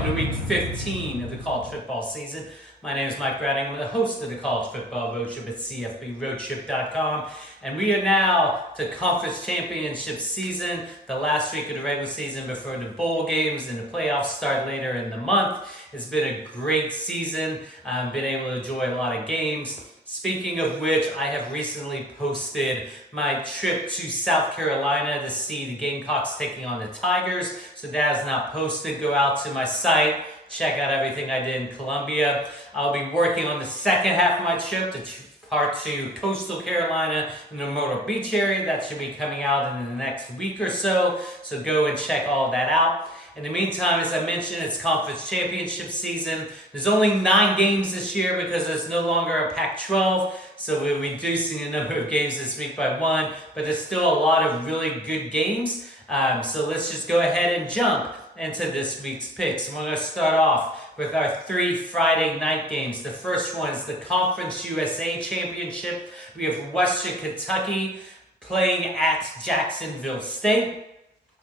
welcome to week 15 of the college football season. My name is Mike Browning. I'm the host of the College Football Road Trip at CFBRoadTrip.com. And we are now to conference championship season, the last week of the regular season before the bowl games and the playoffs start later in the month. It's been a great season. I've been able to enjoy a lot of games. Speaking of which, I have recently posted my trip to South Carolina to see the Gamecocks taking on the Tigers. So that is now posted. Go out to my site, check out everything I did in Columbia. I'll be working on the second half of my trip to coastal Carolina in the Myrtle Beach area. That should be coming out in the next week or so. So go and check all of that out. In the meantime, as I mentioned, it's conference championship season. There's only 9 games this year because there's no longer a Pac-12. So we're reducing the number of games this week by 1. But there's still a lot of really good games. So let's just go ahead and jump into this week's picks. And we're going to start off with our 3 Friday night games. The first one is the Conference USA Championship. We have Western Kentucky playing at Jacksonville State.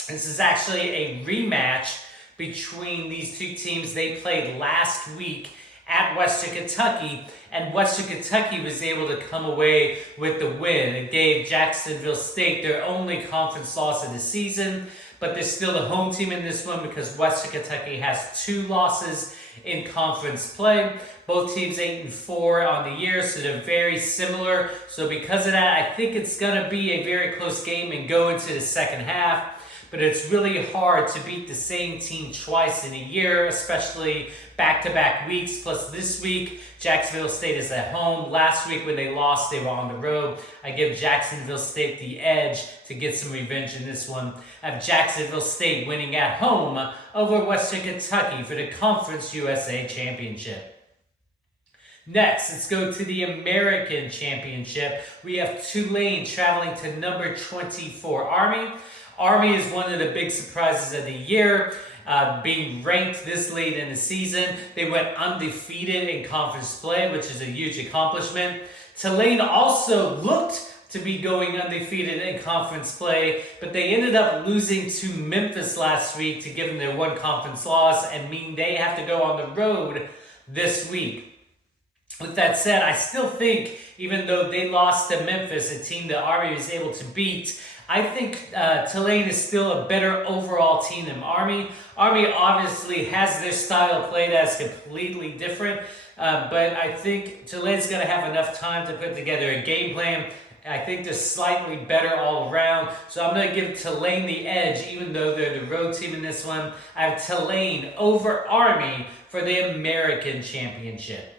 This is actually a rematch between these two teams. They played last week at Western Kentucky, and Western Kentucky was able to come away with the win. It gave Jacksonville State their only conference loss of the season, but they're still the home team in this one because Western Kentucky has 2 losses in conference play. Both teams 8-4 on the year, so they're very similar. So because of that, I think it's going to be a very close game and go into the second half. But it's really hard to beat the same team twice in a year, especially back-to-back weeks. Plus this week, Jacksonville State is at home. Last week when they lost, they were on the road. I give Jacksonville State the edge to get some revenge in this one. I have Jacksonville State winning at home over Western Kentucky for the Conference USA Championship. Next, let's go to the American Championship. We have Tulane traveling to number 24 Army. Army is one of the big surprises of the year, being ranked this late in the season. They went undefeated in conference play, which is a huge accomplishment. Tulane also looked to be going undefeated in conference play, but they ended up losing to Memphis last week to give them their 1 conference loss and mean they have to go on the road this week. With that said, I still think, even though they lost to Memphis, a team that Army was able to beat, I think Tulane is still a better overall team than Army. Army obviously has their style of play that's completely different, but I think Tulane's going to have enough time to put together a game plan. I think they're slightly better all around, so I'm going to give Tulane the edge, even though they're the road team in this one. I have Tulane over Army for the American Championship.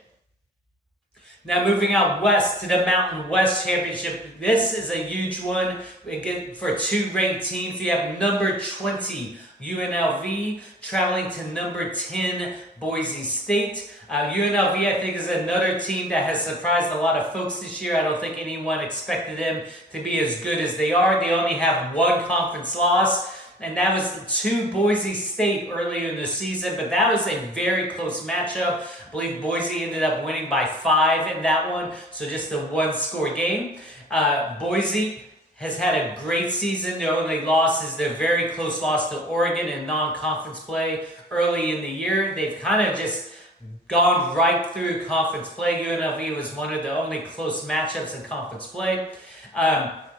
Now moving out west to the Mountain West Championship. This is a huge one. Again, for 2 ranked teams. You have number 20 UNLV traveling to number 10 Boise State. UNLV, I think, is another team that has surprised a lot of folks this year. I don't think anyone expected them to be as good as they are. They only have 1 conference loss, and that was to Boise State earlier in the season, but that was a very close matchup. I believe Boise ended up winning by 5 in that one, so just a 1-score game. Boise has had a great season. Their only loss is their very close loss to Oregon in non-conference play early in the year. They've kind of just gone right through conference play. UNLV was one of the only close matchups in conference play.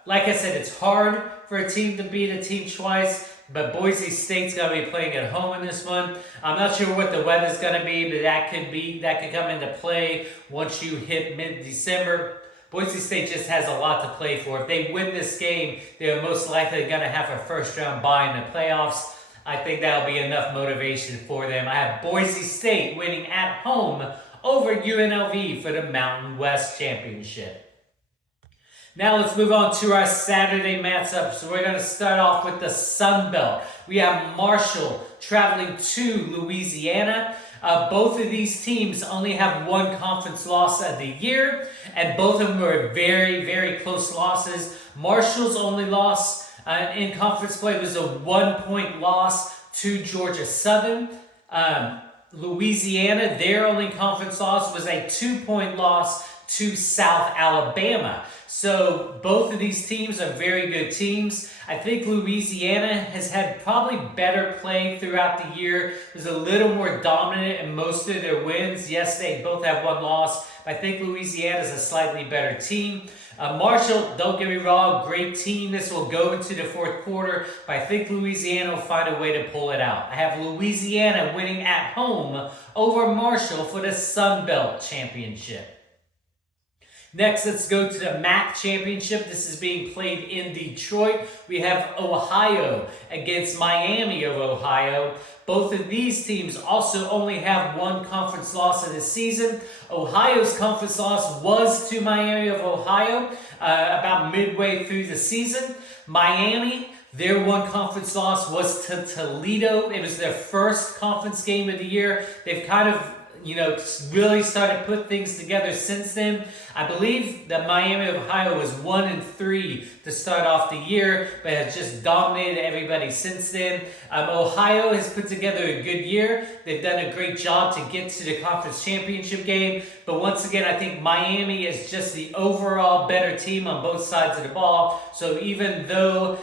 Like I said, it's hard for a team to beat a team twice, but Boise State's going to be playing at home in this one. I'm not sure what the weather's going to be, but that could come into play once you hit mid-December. Boise State just has a lot to play for. If they win this game, they're most likely going to have a first-round bye in the playoffs. I think that'll be enough motivation for them. I have Boise State winning at home over UNLV for the Mountain West Championship. Now let's move on to our Saturday matchup. So we're going to start off with the Sun Belt. We have Marshall traveling to Louisiana. Both of these teams only have 1 conference loss of the year, and both of them were very, very close losses. Marshall's only loss in conference play was a 1-point loss to Georgia Southern. Louisiana, their only conference loss was a 2-point loss to South Alabama. So both of these teams are very good teams. I think Louisiana has had probably better play throughout the year. Was a little more dominant in most of their wins. Yes, they both have one loss, but I think Louisiana is a slightly better team. Marshall, don't get me wrong, great team. This will go into the fourth quarter, but I think Louisiana will find a way to pull it out. I have Louisiana winning at home over Marshall for the Sun Belt Championship. Next, let's go to the MAC Championship. This is being played in Detroit. We have Ohio against Miami of Ohio. Both of these teams also only have one conference loss of the season. Ohio's conference loss was to Miami of Ohio about midway through the season. Miami, their one conference loss was to Toledo. It was their first conference game of the year. They've kind of really started to put things together since then. I believe that Miami of Ohio was 1-3 to start off the year, but has just dominated everybody since then. Ohio has put together a good year. They've done a great job to get to the conference championship game, but once again, I think Miami is just the overall better team on both sides of the ball. So even though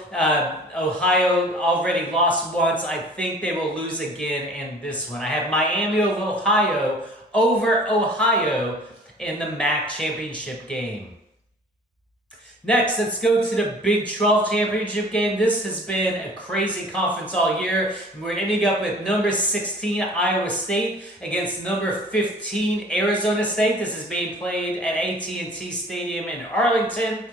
Ohio already lost once, I think they will lose again in this one. I have Miami of Ohio over Ohio in the MAC championship game. Next, let's go to the Big 12 championship game. This has been a crazy conference all year. We're ending up with number 16 Iowa State against number 15 Arizona State. This is being played at AT&T Stadium in Arlington.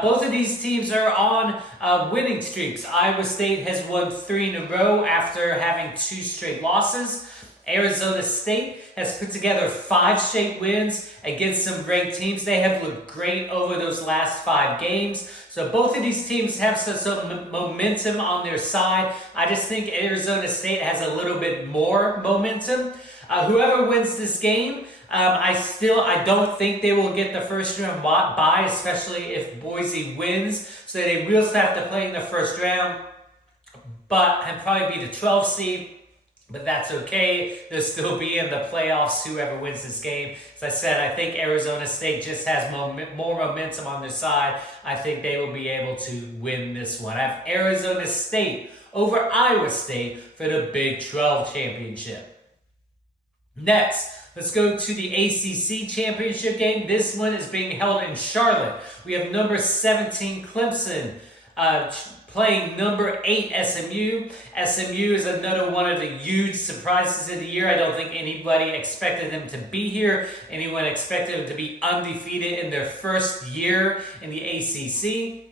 Both of these teams are on winning streaks. Iowa State has won 3 in a row after having 2 straight losses. Arizona State has put together 5 straight wins against some great teams. They have looked great over those last 5 games. So both of these teams have some momentum on their side. I just think Arizona State has a little bit more momentum. Whoever wins this game, I don't think they will get the first round bye, especially if Boise wins. So they will still have to play in the first round, and probably be the 12th seed. But that's okay. They'll still be in the playoffs, whoever wins this game. As I said, I think Arizona State just has more momentum on their side. I think they will be able to win this one. I have Arizona State over Iowa State for the Big 12 championship. Next, let's go to the ACC championship game. This one is being held in Charlotte. We have number 17 Clemson playing number 8 SMU. SMU is another one of the huge surprises of the year. I don't think anybody expected them to be here. Anyone expected them to be undefeated in their first year in the ACC.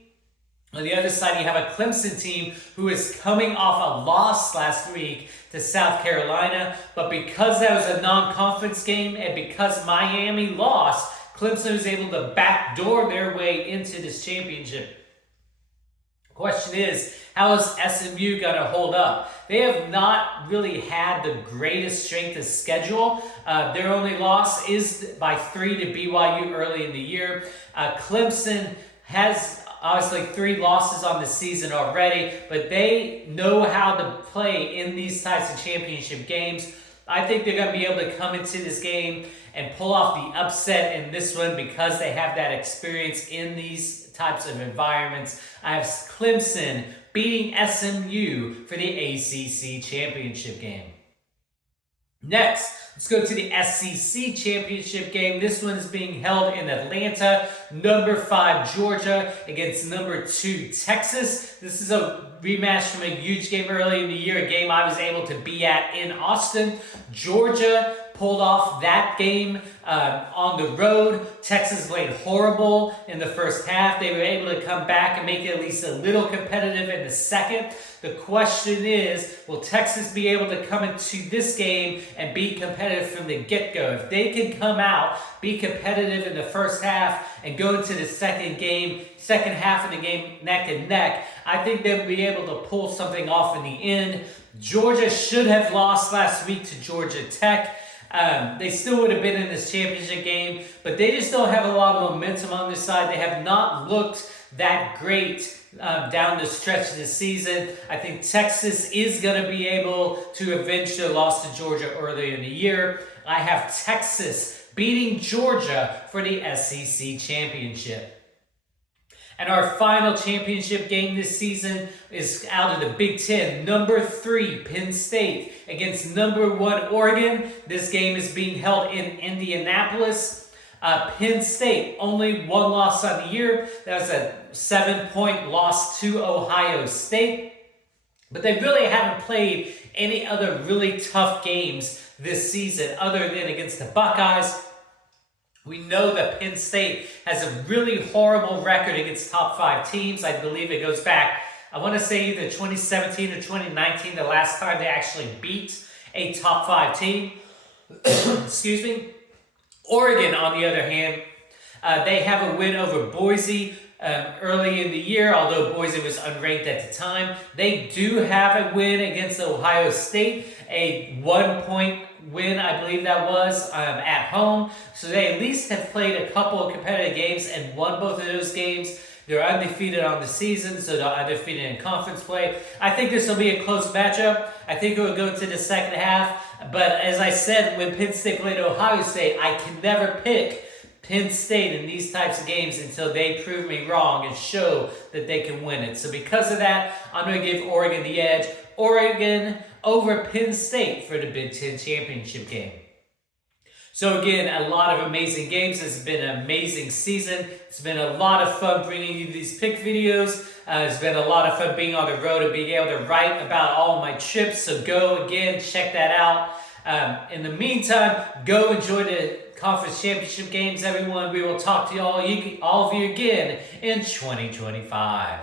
On the other side, you have a Clemson team who is coming off a loss last week to South Carolina, but because that was a non-conference game and because Miami lost, Clemson was able to backdoor their way into this championship. Question is, how is SMU going to hold up? They have not really had the greatest strength of schedule. Their only loss is by 3 to BYU early in the year. Clemson has obviously 3 losses on the season already, but they know how to play in these types of championship games. I think they're going to be able to come into this game and pull off the upset in this one because they have that experience in these types of environments. I have Clemson beating SMU for the ACC championship game. Next, let's go to the SEC championship game. This one is being held in Atlanta. Number 5 Georgia against number 2 Texas. This is a rematch from a huge game early in the year, a game I was able to be at in Austin. Georgia pulled off that game on the road. Texas played horrible in the first half. They were able to come back and make it at least a little competitive in the second. The question is, will Texas be able to come into this game and be competitive from the get-go? If they can come out, be competitive in the first half, and go into the second half of the game neck and neck, I think they'll be able to pull something off in the end. Georgia should have lost last week to Georgia Tech. They still would have been in this championship game, but they just don't have a lot of momentum on this side. They have not looked that great down the stretch of the season. I think Texas is going to be able to avenge their loss to Georgia earlier in the year. I have Texas beating Georgia for the SEC championship. And our final championship game this season is out of the Big Ten. Number 3, Penn State against number 1, Oregon. This game is being held in Indianapolis. Penn State, only one loss on the year. That was a 7-point loss to Ohio State. But they really haven't played any other really tough games this season other than against the Buckeyes. We know that Penn State has a really horrible record against top 5 teams. I believe it goes back, I want to say either 2017 or 2019, the last time they actually beat a top 5 team. Excuse me. Oregon, on the other hand, they have a win over Boise early in the year, although Boise was unranked at the time. They do have a win against Ohio State, a 1-point win, I believe that was, at home. So they at least have played a couple of competitive games and won both of those games. They're undefeated on the season, so they're undefeated in conference play. I think this will be a close matchup. I think it will go to the second half. But as I said, when Penn State played Ohio State, I can never pick Penn State in these types of games until they prove me wrong and show that they can win it. So because of that, I'm going to give Oregon the edge. Oregon over Penn State for the Big Ten championship game. So again, a lot of amazing games. It's been an amazing season. It's been a lot of fun bringing you these pick videos. It's been a lot of fun being on the road and being able to write about all of my trips. So go again, check that out. In the meantime, go enjoy the conference championship games, everyone. We will talk to all of you again in 2025.